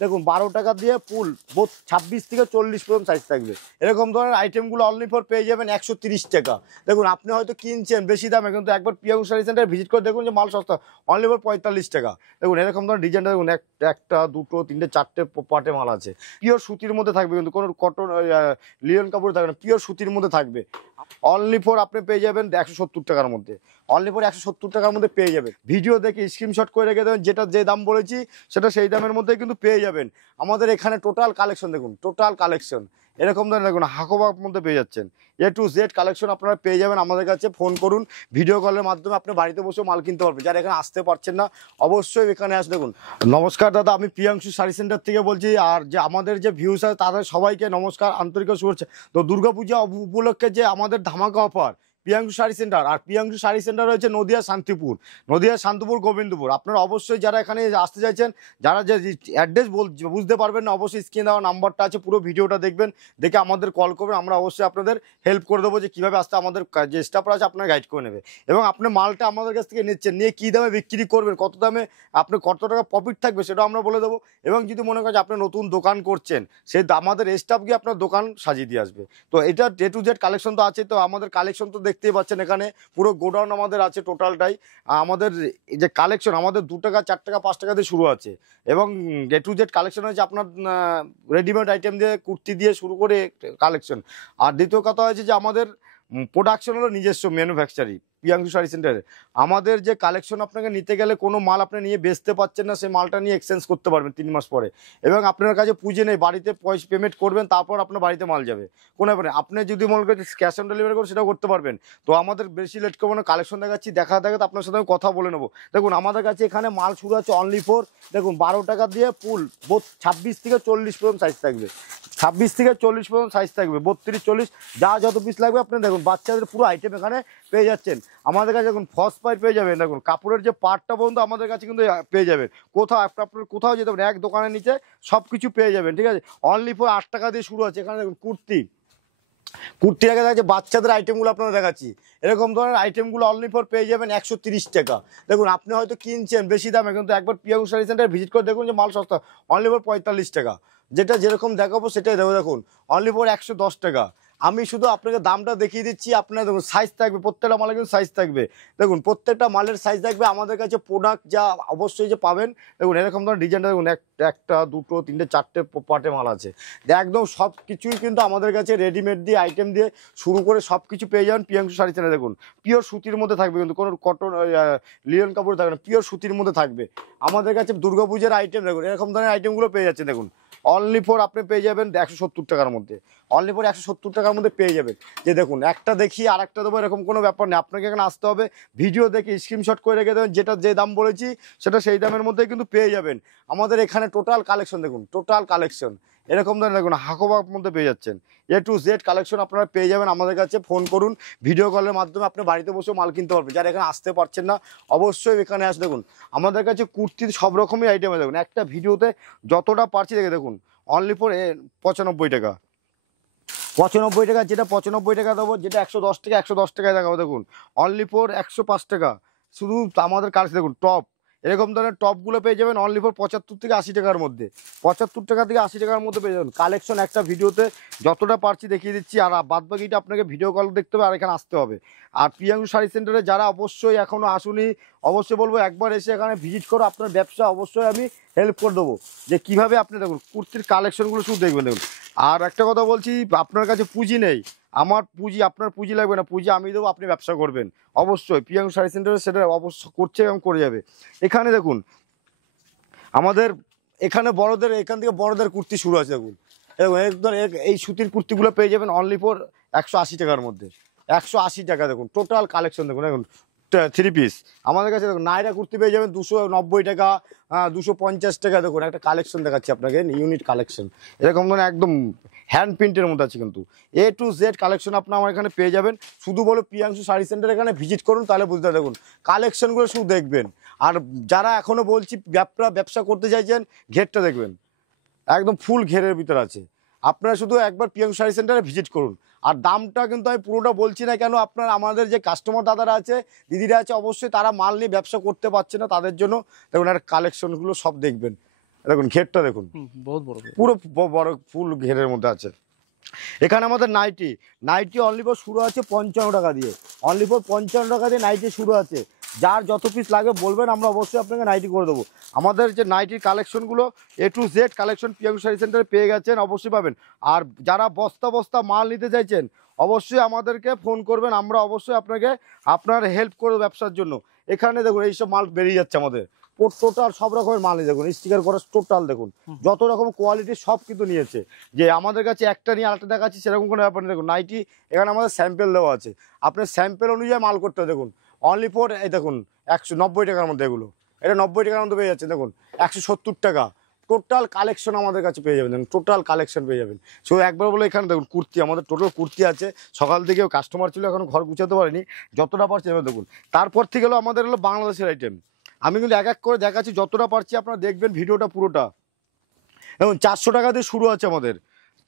দেখুন 12 টাকা দিয়ে ফুল 26 থেকে 40 পর্যন্ত সাইজ থাকবে। এরকম ধরনের আইটেমগুলো অনলি ফর পেয়ে যাবেন 130 টাকা। দেখুন আপনি হয়তো কিনছেন বেশি দামে, কিন্তু একবার প্রিয়াঙ্কু শাড়ি সেন্টার ভিজিট করে দেখুন যে মাল সস্তা, অনলি ফর 45 টাকা। দেখুন এরকম ধরনের ডিজাইনটা দেখুন, একটা দুটো তিনটে চারটে পাটে মাল আছে। পিওর সুতির মধ্যে থাকবে, কিন্তু কোনো কটন লিওন কাপড় থাকবে না, পিওর সুতির মধ্যে থাকবে। অনলি ফর আপনি পেয়ে যাবেন 170 টাকার মধ্যে, অনলি ফর 170 টাকার মধ্যে পেয়ে যাবেন। ভিডিও দেখে স্ক্রিনশট করে রেখে দেবেন, যেটা যে দাম বলেছি সেটা সেই দামের মধ্যে কিন্তু পেয়ে যাবেন। আমাদের এখানে টোটাল কালেকশন দেখুন, টোটাল কালেকশন এরকম ধরনের দেখুন হাকোবার মধ্যে পেয়ে যাচ্ছেন। A to Z কালেকশন আপনারা পেয়ে যাবেন আমাদের কাছে। ফোন করুন, ভিডিও কলের মাধ্যমে আপনি বাড়িতে বসে মাল কিনতে পারবেন। যারা এখানে আসতে পারছেন না অবশ্যই এখানে আসে। দেখুন নমস্কার দাদা, আমি প্রিয়াংশু শাড়ি সেন্টার থেকে বলছি। আর যে আমাদের যে ভিউস আছে তাদের সবাইকে নমস্কার, আন্তরিক শুভেচ্ছা। তো দুর্গাপূজা উপলক্ষে যে আমাদের ধামাকা অফার প্রিয়াংশু শাড়ি সেন্টার, আর প্রিয়াংশু শাড়ি সেন্টার রয়েছে নদিয়া শান্তিপুর, নদিয়া শান্তিপুর গোবিন্দপুর। আপনারা অবশ্যই যারা এখানে আসতে চাইছেন, যারা যে অ্যাড্রেস বুঝতে পারবেন না, অবশ্যই স্ক্রিনে দেওয়া নাম্বারটা আছে, পুরো ভিডিওটা দেখবেন, দেখে আমাদের কল করবেন। আমরা অবশ্যই আপনাদের হেল্প করে দেবো যে কীভাবে আসতে। আমাদের যে স্টাফরা আছে আপনার গাইড করে নেবে। এবং আপনি মালটা আমাদের কাছ থেকে নিচ্ছেন, নিয়ে কী দামে বিক্রি করবেন, কত দামে আপনি কত টাকা প্রফিট থাকবে সেটাও আমরা বলে দেবো। এবং যদি মনে করেন আপনি নতুন দোকান করছেন, সেই আমাদের স্টাফ গিয়ে আপনার দোকান সাজিয়ে দিয়ে আসবে। তো এটা A to Z কালেকশন তো আছে। তো আমাদের কালেকশন তো দেখতেই পাচ্ছেন, এখানে পুরো গোডাউন আমাদের আছে টোটালটাই। আমাদের যে কালেকশন আমাদের 2 টাকা 4 টাকা 5 টাকা দিয়ে শুরু আছে। এবং A to Z কালেকশন হচ্ছে আপনার রেডিমেড আইটেম দিয়ে, কুর্তি দিয়ে শুরু করে কালেকশন। আর দ্বিতীয় কথা হচ্ছে যে আমাদের প্রোডাকশন হলো নিজস্ব ম্যানুফ্যাকচারিং প্রিয়াংশু শাড়ি সেন্টারে। আমাদের যে কালেকশন আপনাকে নিতে গেলে কোনো মাল আপনি নিয়ে বেচতে পারছেন না, সেই মালটা নিয়ে এক্সচেঞ্জ করতে পারবেন 3 মাস পরে। এবং আপনার কাছে পুঁজি নেই, বাড়িতে পয়সা পেমেন্ট করবেন, তারপর আপনার বাড়িতে মাল যাবে। কোনো ব্যাপার নেই। আপনি যদি মনে করেন ক্যাশ অন ডেলিভারি করেন সেটাও করতে পারবেন। তো আমাদের বেশি লেট করবো না, কালেকশন দেখাচ্ছি, দেখা আপনার সাথে আমি কথা বলে নেবো। দেখুন আমাদের কাছে এখানে মাল শুরু আছে অনলি ফর দেখুন 12 টাকা দিয়ে ফুল 26 থেকে 40 পর্যন্ত সাইজ থাকবে, 26 থেকে 40 পর্যন্ত সাইজ থাকবে, 32 40 যা যত পিস লাগবে আপনি দেখুন। বাচ্চাদের পুরো আইটেম এখানে পেয়ে যাচ্ছেন আমাদের কাছে। দেখুন ফস পাইট পেয়ে যাবেন, দেখুন কাপড়ের যে পার্টটা পর্যন্ত আমাদের কাছে কিন্তু পেয়ে যাবেন। কোথাও আপনার কোথাও যেতে পারেন, এক দোকানের নিচে সব কিছু পেয়ে যাবেন, ঠিক আছে। অনলি ফর 8 টাকা দিয়ে শুরু আছে। এখানে দেখুন কুর্তি আগে দেখাচ্ছি, বাচ্চাদের আইটেমগুলো আপনারা দেখাচ্ছি। এরকম ধরনের আইটেমগুলো অনলি ফর পেয়ে যাবেন 130 টাকা। দেখুন আপনি হয়তো কিনছেন বেশি দামে, কিন্তু একবার প্রিয়াঙ্কু শাড়ি সেন্টার ভিজিট করে দেখুন যে মাল সস্তা, অনলি ফর 45 টাকা। যেটা যেরকম দেখাবো সেটাই দেবো। দেখুন অনলি ফর 110 টাকা। আমি শুধু আপনাকে দামটা দেখিয়ে দিচ্ছি। আপনার দেখুন সাইজ থাকবে, প্রত্যেকটা মালের কিন্তু সাইজ থাকবে। দেখুন প্রত্যেকটা মালের সাইজ থাকবে। আমাদের কাছে প্রোডাক্ট যা অবশ্যই যে পাবেন, দেখুন এরকম ধরনের ডিজাইনটা দেখুন, একটা দুটো তিনটে চারটে পাটে মাল আছে। একদম সব কিছুই কিন্তু আমাদের কাছে রেডিমেড দিয়ে আইটেম দিয়ে শুরু করে সব কিছু পেয়ে যাবেন প্রিয়াংশু শাড়ি সেন্টারে। দেখুন পিওর সুতির মধ্যে থাকবে, কিন্তু কোনো কটন লিওন কাপড় থাকবে না, পিওর সুতির মধ্যে থাকবে। আমাদের কাছে দুর্গাপূজার আইটেম দেখুন, এরকম ধরনের আইটেমগুলো পেয়ে যাচ্ছে। দেখুন অনলি ফর আপনি পেয়ে যাবেন 170 টাকার মধ্যে, অনলি ফর 170 টাকার মধ্যে পেয়ে যাবেন। যে দেখুন একটা দেখি আর একটা দেবো, এরকম কোনো ব্যাপার নেই। আপনাকে এখানে আসতে হবে, ভিডিও দেখে স্ক্রিনশট করে রেখে দেবেন, যেটা যে দাম বলেছি সেটা সেই দামের মধ্যে কিন্তু পেয়ে যাবেন। আমাদের এখানে টোটাল কালেকশন দেখুন, টোটাল কালেকশন এরকম ধরনের দেখুন হাকোবার মধ্যে পেয়ে যাচ্ছেন। A to Z কালেকশন আপনারা পেয়ে যাবেন আমাদের কাছে। ফোন করুন, ভিডিও কলের মাধ্যমে আপনি বাড়িতে বসে মাল কিনতে পারবেন। যারা এখানে আসতে পারছেন না অবশ্যই এখানে আসে। দেখুন আমাদের কাছে কুর্তির সব রকমই আইটেম আছে। দেখুন একটা ভিডিওতে যতটা পারছি দেখে দেখুন, অনলি ফর 95 টাকা, 95 টাকা। যেটা 95 টাকা দেবো, যেটা 110 টাকা 110 টাকায় দেখাবো। দেখুন অনলি ফর 105 টাকা। শুধু আমাদের কাছে দেখুন টপ, এরকম ধরনের টপগুলো পেয়ে যাবেন অনলি ফর 75 থেকে 80 টাকার মধ্যে, 75 টাকা থেকে 80 টাকার মধ্যে পেয়ে যাবেন। কালেকশন একটা ভিডিওতে যতটা পারছি দেখিয়ে দিচ্ছি। আর বাদ বাকিটা আপনাকে ভিডিও কল দেখতে হবে আর এখানে আসতে হবে। আর প্রিয়াংশু শাড়ি সেন্টারে যারা অবশ্যই এখনও আসুনি, অবশ্যই বলবো একবার এসে এখানে ভিজিট করো। আপনার ব্যবসা অবশ্যই আমি হেল্প করে দেবো, যে কীভাবে আপনি দেখুন কুর্তির কালেকশনগুলো শুধু দেখবেন। দেখুন আর একটা কথা বলছি, আপনার কাছে পুঁজি নেই, আমার পুঁজি, আপনার পুঁজি লাগবে না, পুঁজি আমি দেবো, আপনি ব্যবসা করবেন। অবশ্যই প্রিয়াংশু শাড়ি সেন্টারে সেটা অবশ্য করছে এবং করে যাবে। এখানে দেখুন আমাদের এখানে বড়দের, এখান থেকে বড়দের কুর্তি শুরু আছে। দেখুন একদম এই সুতির কুর্তিগুলো পেয়ে যাবেন অনলি ফর 180 টাকার মধ্যে, 180 টাকা। দেখুন টোটাল কালেকশন দেখুন। দেখুন 3 পিস আমাদের কাছে দেখুন নাইরা কুর্তি পেয়ে যাবেন 290 টাকা, 250 টাকা। দেখুন একটা কালেকশন দেখাচ্ছি আপনাকে, ইউনিট কালেকশন এরকম ধরনের একদম হ্যান্ড প্রিন্টের মধ্যে আছে। কিন্তু A to Z কালেকশন আপনার আমার এখানে পেয়ে যাবেন। শুধু বলো প্রিয়াংশু শাড়ি সেন্টার এখানে ভিজিট করুন, তাহলে বুঝতে। দেখুন কালেকশনগুলো শুধু দেখবেন। আর যারা এখনও বলছি ব্যবসা করতে চাইছেন, ঘেরটা দেখবেন একদম ফুল ঘেরের ভিতরে আছে। আপনারা শুধু একবার প্রিয়াংশু শাড়ি সেন্টারে ভিজিট করুন। আর দামটা কিন্তু আমি পুরোটা বলছি না কেন, আপনার আমাদের যে কাস্টমার দাদারা আছে, দিদিরা আছে, অবশ্যই তারা মাল নিয়ে ব্যবসা করতে পারছে না, তাদের জন্য দেখুন আর কালেকশনগুলো সব দেখবেন। দেখুন ঘেরটা দেখুন, বহুত বড়, পুরো বড় ফুল ঘেরের মধ্যে আছে। এখানে আমাদের নাইটি অনলি ফর শুরু আছে 55 টাকা দিয়ে, অনলি ফর 55 টাকা দিয়ে নাইটি শুরু আছে। যার যত পিস লাগে বলবেন, আমরা অবশ্যই আপনাকে নাইটি করে দেবো। আমাদের যে নাইটির কালেকশনগুলো A to Z collection Priyanku sari সেন্টারে পেয়ে গেছেন, অবশ্যই পাবেন। আর যারা বস্তা বস্তা মাল নিতে চাইছেন অবশ্যই আমাদেরকে ফোন করবেন, আমরা অবশ্যই আপনাকে আপনার হেল্প করবো ব্যবসার জন্য। এখানে দেখুন এইসব মাল বেরিয়ে যাচ্ছে আমাদের, টোটাল সব রকমের মালই দেখুন, স্টিকার করা টোটাল দেখুন, যত রকম কোয়ালিটি সব কিন্তু নিয়েছে। যে আমাদের কাছে একটা নিয়ে আরেকটা দেখাচ্ছি সেরকম কোনো ব্যাপার নেই। দেখুন নাইটি এখানে আমাদের স্যাম্পেল দেওয়া আছে, আপনার স্যাম্পেল অনুযায়ী মাল করতে হবে। দেখুন অনলি ফর এই দেখুন 190 টাকার মধ্যে, এগুলো এটা 90 টাকার মধ্যে পেয়ে যাচ্ছে। দেখুন 170 টাকা টোটাল কালেকশন আমাদের কাছে পেয়ে যাবেন। দেখুন টোটাল কালেকশন পেয়ে যাবেন। শুধু একবার বলে এখানে দেখুন কুর্তি, আমাদের টোটাল কুর্তি আছে। সকাল থেকেও কাস্টমার ছিল, এখন ঘর গুছাতে পারেনি, যতটা পারছে এবার দেখুন। তারপর থেকে হলো আমাদের হলো বাংলাদেশের আইটেম, আমি কিন্তু এক এক করে দেখাচ্ছি যতটা পারছি, আপনারা দেখবেন ভিডিওটা পুরোটা। দেখুন 400 টাকা দিয়ে শুরু আছে আমাদের,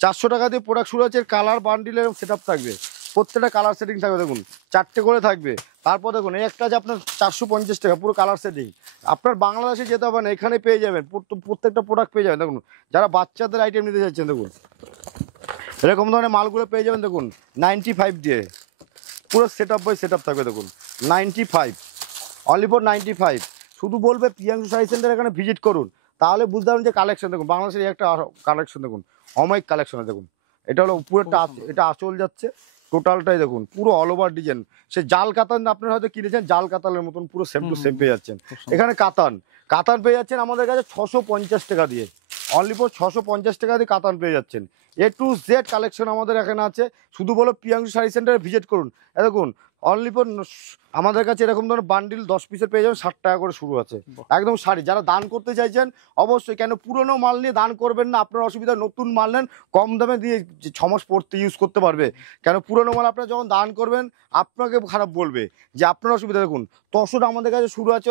400 টাকা দিয়ে প্রোডাক্ট শুরু আছে। কালার বান্ডিলের সেট আপ থাকবে, প্রত্যেকটা কালার সেটিং থাকবে, দেখুন 4টে করে থাকবে। তারপর দেখুন এই একটা যে আপনার 450 টাকা পুরো কালার সেটিং। আপনার বাংলাদেশে যেতে হবে না, এখানে পেয়ে যাবেন, প্রত্যেকটা প্রোডাক্ট পেয়ে যাবেন। দেখুন যারা বাচ্চাদের আইটেম নিতে যাচ্ছেন দেখুন এরকম ধরনের মালগুলো পেয়ে যাবেন। দেখুন 95 দিয়ে পুরো set up by set up থাকবে। দেখুন 95, অনলি ফর 95। শুধু বলবে প্রিয়াঙ্কু শাড়ি সেন্টার এখানে ভিজিট করুন, তাহলে বুঝতে পারবেন যে কালেকশন দেখুন। বাংলাদেশের একটা কালেকশন দেখুন, অমায়িক কালেকশন দেখুন। এটা হলো পুরোটা, এটা আঁচল যাচ্ছে টোটালটাই দেখুন, পুরো অল ওভার ডিজাইন। সে জাল কাতান আপনারা হয়তো কিনেছেন, জাল কাতানের মতন পুরো সেম টু সেম পেয়ে যাচ্ছেন। এখানে কাতান পেয়ে যাচ্ছেন আমাদের কাছে 650 টাকা দিয়ে, অনলি ফর 650 টাকা দিয়ে কাতান পেয়ে যাচ্ছেন। A to Z কালেকশন আমাদের এখানে আছে, শুধু বলো প্রিয়াঙ্কু শাড়ি সেন্টারে ভিজিট করুন। দেখুন অনলি ফর আমাদের কাছে এরকম ধরনের বান্ডিল 10 পিসের পেয়ে যাবেন, 60 টাকা করে শুরু আছে একদম শাড়ি। যারা দান করতে চাইছেন অবশ্যই, কেন পুরনো মাল নিয়ে দান করবেন না, আপনার অসুবিধা, নতুন মাল নেন কম দামে দিয়ে 6 মাস পড়তে ইউজ করতে পারবে। কেন পুরনো মাল আপনারা যখন দান করবেন আপনাকে খারাপ বলবে যে আপনার অসুবিধা। দেখুন তসর আমাদের কাছে শুরু আছে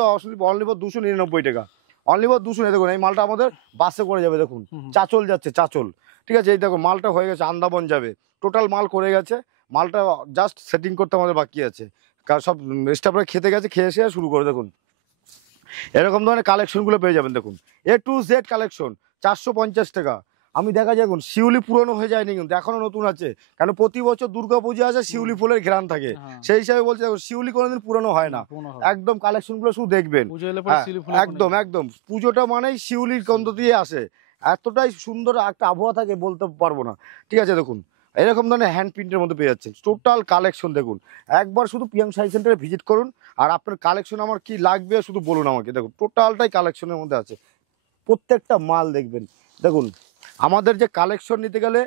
অনলি ফর 299 টাকা, অনলি ফর 200। দেখুন এই মালটা আমাদের বাসে করে যাবে, দেখুন চাচল যাচ্ছে, চাচল, ঠিক আছে। এই দেখুন মালটা হয়ে গেছে, আন্দামান যাবে, টোটাল মাল করে গেছে। মালটা জাস্ট সেটিং করতে আমাদের বাকি আছে, কারণ সব স্টাফরা খেতে গেছে, খেয়ে এসে শুরু করে। দেখুন এরকম ধরনের কালেকশনগুলো পেয়ে যাবেন। দেখুন A to Z কালেকশন 450 টাকা। আমি দেখা যায় এখন শিউলি পুরনো হয়ে যায়নি, কিন্তু এখনো নতুন আছে, কারণ প্রতি বছর দুর্গাপূজা আছে, শিউলি ফুলের ঘ্রাণ থাকে, সেই হিসাবে বলছে শিউলি কোনোদিন পুরনো হয় না। একদম কালেকশনগুলো শুধু দেখবেন, একদম একদম পুজোটা মানেই শিউলির গন্ধ দিয়ে আসে, এতটাই সুন্দর একটা আবহাওয়া থাকে বলতে পারবো না, ঠিক আছে। দেখুন এরকম ধরনের হ্যান্ড প্রিন্টের মধ্যে পেয়ে যাচ্ছেন টোটাল কালেকশন। দেখুন একবার শুধু প্রিয়াঙ্কু শাড়ি সেন্টারে ভিজিট করুন, আর আপনার কালেকশন আমার কি লাগবে শুধু বলুন আমাকে। দেখুন টোটালটাই কালেকশনের মধ্যে আছে, প্রত্যেকটা মাল দেখবেন। দেখুন আমাদের যে কালেকশন নিতে গেলে,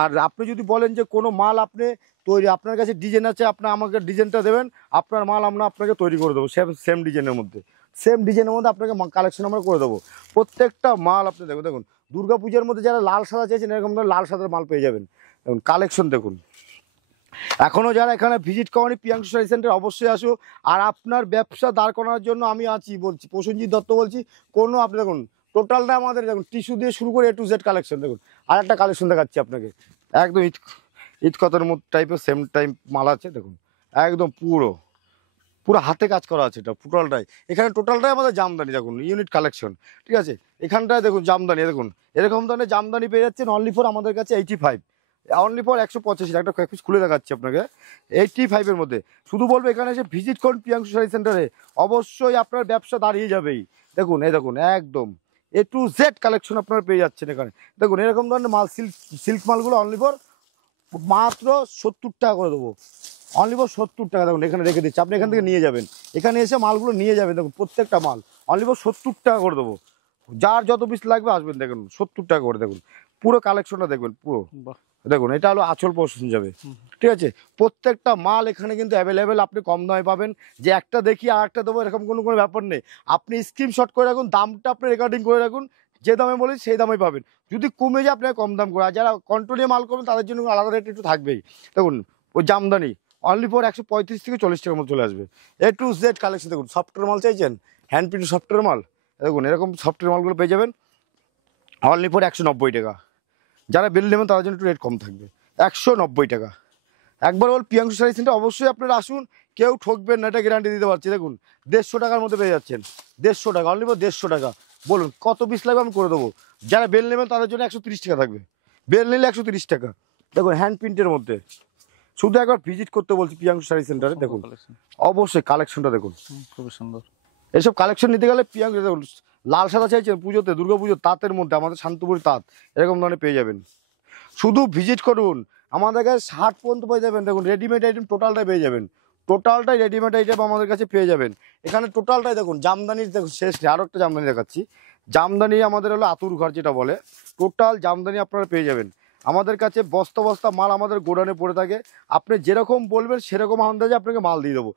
আর আপনি যদি বলেন যে কোনো মাল আপনি তৈরি, আপনার কাছে ডিজাইন আছে, আপনি আমাকে ডিজাইনটা দেবেন, আপনার মাল আমরা আপনাকে তৈরি করে দেবো সেম ডিজাইনের মধ্যে, আপনাকে কালেকশন আমরা করে দেবো। প্রত্যেকটা মাল আপনি দেখুন। দেখুন দুর্গাপূজার মধ্যে যারা লাল সাদা চাইছেন এরকম ধরনের লাল সাদার মাল পেয়ে যাবেন। দেখুন কালেকশন দেখুন। এখনও যারা এখানে ভিজিট করেনি প্রিয়াঙ্কু শাড়ি সেন্টার অবশ্যই আসো। আর আপনার ব্যবসা দাঁড় করানোর জন্য আমি আছি, বলছি প্রসেনজিৎ দত্ত বলছি। কোনো আপনি দেখুন টোটালটা আমাদের দেখুন টিস্যু দিয়ে শুরু করে A to Z কালেকশন। দেখুন আর একটা কালেকশন দেখাচ্ছি আপনাকে, একদম ঈদ কতর মতো টাইপের সেম টাইপ মাল আছে। দেখুন একদম পুরো হাতে কাজ করা আছে, এটা টোটালটাই। এখানে টোটালটাই আমাদের জামদানি, দেখুন ইউনিট কালেকশন, ঠিক আছে। এখানটায় দেখুন জামদানি, দেখুন এরকম ধরনের জামদানি পেয়ে যাচ্ছেন অনলি ফর আমাদের কাছে 85, অনলি ফর 185। একটা কয়েক পিস খুলে দেখাচ্ছি আপনাকে, 85-এর মধ্যে। শুধু বলবো এখানে এসে ভিজিট করুন প্রিয়াঙ্কু শাড়ি সেন্টারে, অবশ্যই আপনার ব্যবসা দাঁড়িয়ে যাবেই। দেখুন এই দেখুন একদম A to Z কালেকশন আপনারা পেয়ে যাচ্ছেন এখানে। দেখুন এরকম ধরনের মাল, সিল্ক মালগুলো অনলি ফর মাত্র 70 টাকা করে দেবো, অনলি ফর 70 টাকা। দেখুন এখানে রেখে দিচ্ছি, আপনি এখান থেকে নিয়ে যাবেন, এখানে এসে মালগুলো নিয়ে যাবেন। দেখুন প্রত্যেকটা মাল অনলি ফর 70 টাকা করে দেবো, যার যত পিস লাগবে আসবেন। দেখুন 70 টাকা করে, দেখুন পুরো কালেকশনটা দেখবেন পুরো। দেখুন এটা হলো আঁচল পোর্শন যাবে, ঠিক আছে। প্রত্যেকটা মাল এখানে কিন্তু অ্যাভেলেবেল, আপনি কম দামে পাবেন। যে একটা দেখি আর একটা দেবো এরকম কোনো ব্যাপার নেই। আপনি স্ক্রিনশট করে রাখুন, দামটা আপনি রেকর্ডিং করে রাখুন, যে দামে বলি সেই দামে পাবেন। যদি কমে যায় আপনাকে কম দাম করে, আর যারা কন্ট্রোলে মাল করবেন তাদের জন্য আলাদা রেট একটু থাকবেই। দেখুন ওই জামদানি অনলি ফর 135 থেকে 40 টাকার মতো চলে আসবে। A to Z collection. দেখুন সফটওয়্যার মাল চাইছেন, হ্যান্ড প্রিন্ট সফটওয়্যার মাল, দেখুন এরকম সফটওয়্যার মালগুলো পেয়ে যাবেন অনলি ফর 190 টাকা। যারা বিল নেবেন তাদের জন্য একটু রেট কম থাকবে, 190 টাকা। একবার বল প্রিয়াঙ্কু শাড়ি সেন্টার অবশ্যই আপনারা আসুন, কেউ ঠকবেন না, এটা গ্যারান্টি দিতে পারছি। দেখুন 150 টাকার মধ্যে পেয়ে যাচ্ছেন, 150 টাকা, অনলি ফর 150 টাকা। বলুন কত পিস লাগবে আমি করে দেবো। যারা বেল নেবেন তাদের জন্য 130 টাকা থাকবে, বেল নিলে 130 টাকা। দেখুন হ্যান্ড প্রিন্টের মধ্যে, শুধু একবার ভিজিট করতে বলছি প্রিয়াঙ্কু শাড়ি সেন্টারে। দেখুন অবশ্যই কালেকশনটা দেখুন, খুবই সুন্দর। এইসব কালেকশন নিতে গেলে প্রিয়াঙ্কু দেখুন, লাল সাদা চাইছেন পুজোতে, দুর্গা পুজো তাঁতের মধ্যে আমাদের শান্তপুরি তাঁত এরকম ধরনের পেয়ে যাবেন। শুধু ভিজিট করুন, আমাদের কাছে 60 পর্যন্ত পেয়ে যাবেন। দেখুন রেডিমেড আইটেম টোটালটাই পেয়ে যাবেন, টোটালটাই রেডিমেড আইটেম আমাদের কাছে পেয়ে যাবেন। এখানে টোটালটাই দেখুন, জামদানির দেখুন শেষ নেই, আরও একটা জামদানি দেখাচ্ছি। জামদানি আমাদের হলো আতুর ঘর যেটা বলে, টোটাল জামদানি আপনারা পেয়ে যাবেন আমাদের কাছে। বস্তা বস্তা মাল আমাদের গোডাউনে পড়ে থাকে, আপনি যেরকম বলবেন সেরকম আন্দাজে আপনাকে মাল দিয়ে দেবো।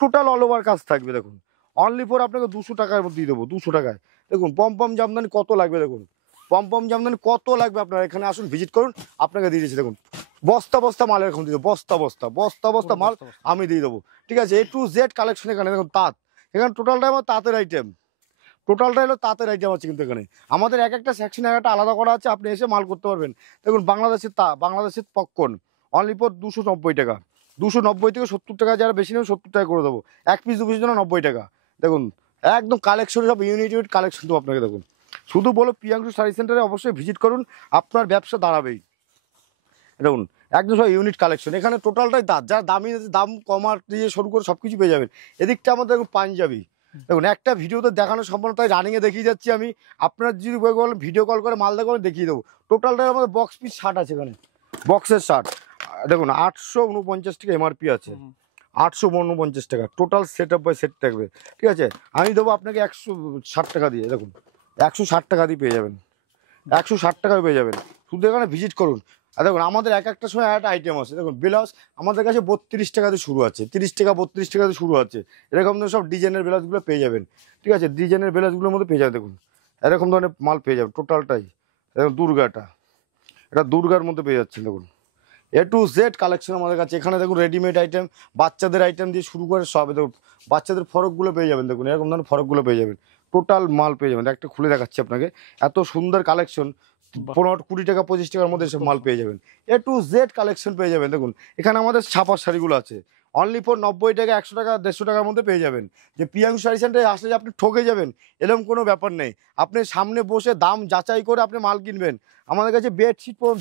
টোটাল অল ওভার কাজ থাকবে। দেখুন অনলি ফর আপনাকে 200 টাকার মধ্যে দিয়ে দেবো, 200 টাকায়। দেখুন পম জামদানি কত লাগবে, দেখুন পম জামদানি কত লাগবে। আপনারা এখানে আসুন, ভিজিট করুন, আপনাকে দিয়ে দিচ্ছি। দেখুন বস্তা বস্তা মাল এরকম দিয়ে দেবো, বস্তা বস্তা মাল আমি দিয়ে দেবো। ঠিক আছে, A to Z কালেকশন এখানে। দেখুন তাঁত, এখানে টোটালটা আমার তাঁতের আইটেম, টোটালটা হলো তাঁতের আইটেম আছে কিন্তু এখানে। আমাদের এক একটা সেকশন এক একটা আলাদা করা আছে, আপনি এসে মাল করতে পারবেন। দেখুন বাংলাদেশের পক্কন অনলি ফর 290 টাকা, 290 থেকে 70 টাকা, যারা বেশি নেবেন 70 টাকা করে দেবো। এক পিস দু পিসের জন্য 90 টাকা। দেখুন একদম কালেকশন, সব ইউনিট কালেকশন দেবো আপনাকে। দেখুন শুধু বলো প্রিয়াঙ্কু শাড়ি সেন্টারে অবশ্যই ভিজিট করুন, আপনার ব্যবসা দাঁড়াবেই। দেখুন একদম সব ইউনিট কালেকশন, এখানে টোটালটাই তাঁত, যারা দামি দাম কমার দিয়ে শুরু করে সব কিছু পেয়ে যাবেন। এদিকটা আমাদের দেখুন পাঞ্জাবি, দেখুন একটা ভিডিওতে দেখানো সম্ভব, তাই রানিংয়ে দেখিয়ে যাচ্ছি আমি। আপনার যদি বলেন ভিডিও কল করে মাল দেখাবেন দেখিয়ে দেবো। টোটালটাই আমাদের বক্স পিস 60 আছে এখানে, বক্সের 60। দেখুন 849 টাকা এমআরপি আছে, 849 টাকা total set up by set থাকবে। ঠিক আছে, আমি দেবো আপনাকে 160 টাকা দিয়ে। দেখুন 160 টাকা দিয়ে পেয়ে যাবেন, 160 টাকায় পেয়ে যাবেন। শুধু এখানে ভিজিট করুন। আর দেখুন আমাদের এক একটা সময় একটা আইটেম আছে। দেখুন ব্লাউজ আমাদের কাছে 32 টাকাতে শুরু আছে, 30 টাকা 32 টাকাতে শুরু আছে। এরকম ধরনের সব ডিজাইনের ব্লাউজগুলো পেয়ে যাবেন। ঠিক আছে, ডিজাইনের ব্লাউজগুলোর মধ্যে পেয়ে যাবেন। দেখুন এরকম ধরনের মাল পেয়ে যাবেন টোটালটাই। দেখুন দুর্গাটা, এটা দুর্গার মধ্যে পেয়ে যাচ্ছেন। দেখুন A to Z কালেকশন আমাদের কাছে। এখানে দেখুন রেডিমেড আইটেম, বাচ্চাদের আইটেম দিয়ে শুরু করে সব। দেখুন বাচ্চাদের ফরকগুলো পেয়ে যাবেন, দেখুন এরকম ধরনের ফরকগুলো পেয়ে যাবেন, টোটাল মাল পেয়ে যাবেন। একটা খুলে দেখাচ্ছি আপনাকে, এত সুন্দর কালেকশন। 15-20 টাকা 25 টাকার মধ্যে সব মাল পেয়ে যাবেন। A to Z কালেকশন পেয়ে যাবেন। দেখুন এখানে আমাদের ছাপার শাড়িগুলো আছে, অনলি ফর 90 টাকা, 100 টাকা, 150 টাকার মধ্যে পেয়ে যাবেন। যে প্রিয়াঙ্কু শাড়ি সেন্টারে আসলে যে আপনি ঠকে যাবেন এরকম কোনো ব্যাপার নেই। আপনি সামনে বসে দাম যাচাই করে আপনি মাল কিনবেন। আমাদের কাছে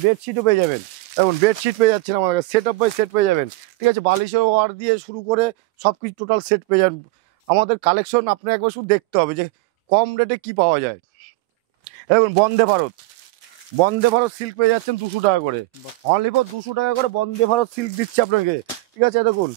বেডশিটও পেয়ে যাবেন। দেখুন বেডশিট পেয়ে যাচ্ছেন আমাদের কাছে, সেট আপ বাই সেট পেয়ে যাবেন। ঠিক আছে, বালিশের ওয়ার দিয়ে শুরু করে সব কিছু টোটাল সেট পেয়ে যাবেন। আমাদের কালেকশন আপনি একবার শুধু দেখতে হবে যে কম রেটে কি পাওয়া যায়। দেখুন বন্দে ভারত সিল্ক পেয়ে যাচ্ছেন 200 টাকা করে, অনলি ফর 200 টাকা করে বন্দে ভারত সিল্ক দিচ্ছে আপনাকে। ঠিক আছে, দেখুন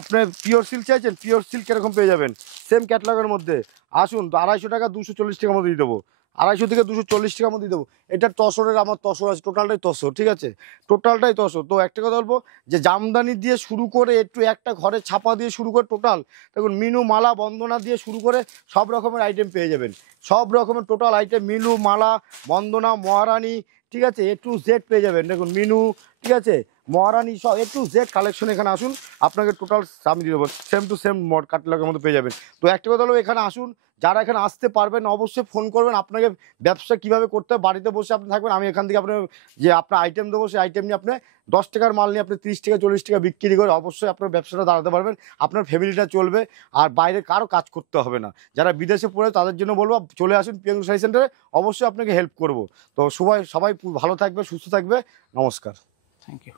আপনি পিওর সিল্ক চাইছেন, পিওর সিল্ক এরকম পেয়ে যাবেন সেম ক্যাটলগের মধ্যে। আসুন 250 টাকা 240 টাকার মধ্যে দিয়ে দেবো, 250 থেকে 240 টাকার মধ্যে দিয়ে দেবো। এটা তসরের, আমার তসর আছে, টোটালটাই তসর। ঠিক আছে, টোটালটাই তসর। তো একটা কথা বলবো যে জামদানি দিয়ে শুরু করে একটু একটা ঘরে ছাপা দিয়ে শুরু করে টোটাল দেখুন মিনু মালা বন্দনা দিয়ে শুরু করে সব রকমের আইটেম পেয়ে যাবেন, সব রকমের টোটাল আইটেম মিনু মালা বন্দনা মহারানী। ঠিক আছে, A to Z পেয়ে যাবেন। দেখুন মিনু, ঠিক আছে, মহারানী, সব A to Z কালেকশন। এখানে আসুন, আপনাকে টোটাল আমি দিয়ে দেবো সেম টু সেম কাটলগের মধ্যে পেয়ে যাবেন। তো একটা কথা হলো এখানে আসুন, যারা এখানে আসতে পারবেন অবশ্যই ফোন করবেন। আপনাকে ব্যবসা কীভাবে করতে হবে, বাড়িতে বসে আপনি থাকবেন, আমি এখান থেকে আপনার যে আপনার আইটেম দেবো সেই আইটেম নিয়ে আপনি 10 টাকার মাল নিয়ে আপনি 30 টাকা 40 টাকা বিক্রি করে অবশ্যই আপনার ব্যবসাটা দাঁড়াতে পারবেন, আপনার ফ্যামিলিটা চলবে, আর বাইরে কারো কাজ করতে হবে না। যারা বিদেশে পড়ে তাদের জন্য বলবো চলে আসুন প্রিয়াঙ্কু শাড়ি সেন্টারে, অবশ্যই আপনাকে হেল্প করবো। তো সবাই ভালো থাকবে, সুস্থ থাকবে, নমস্কার। Thank you.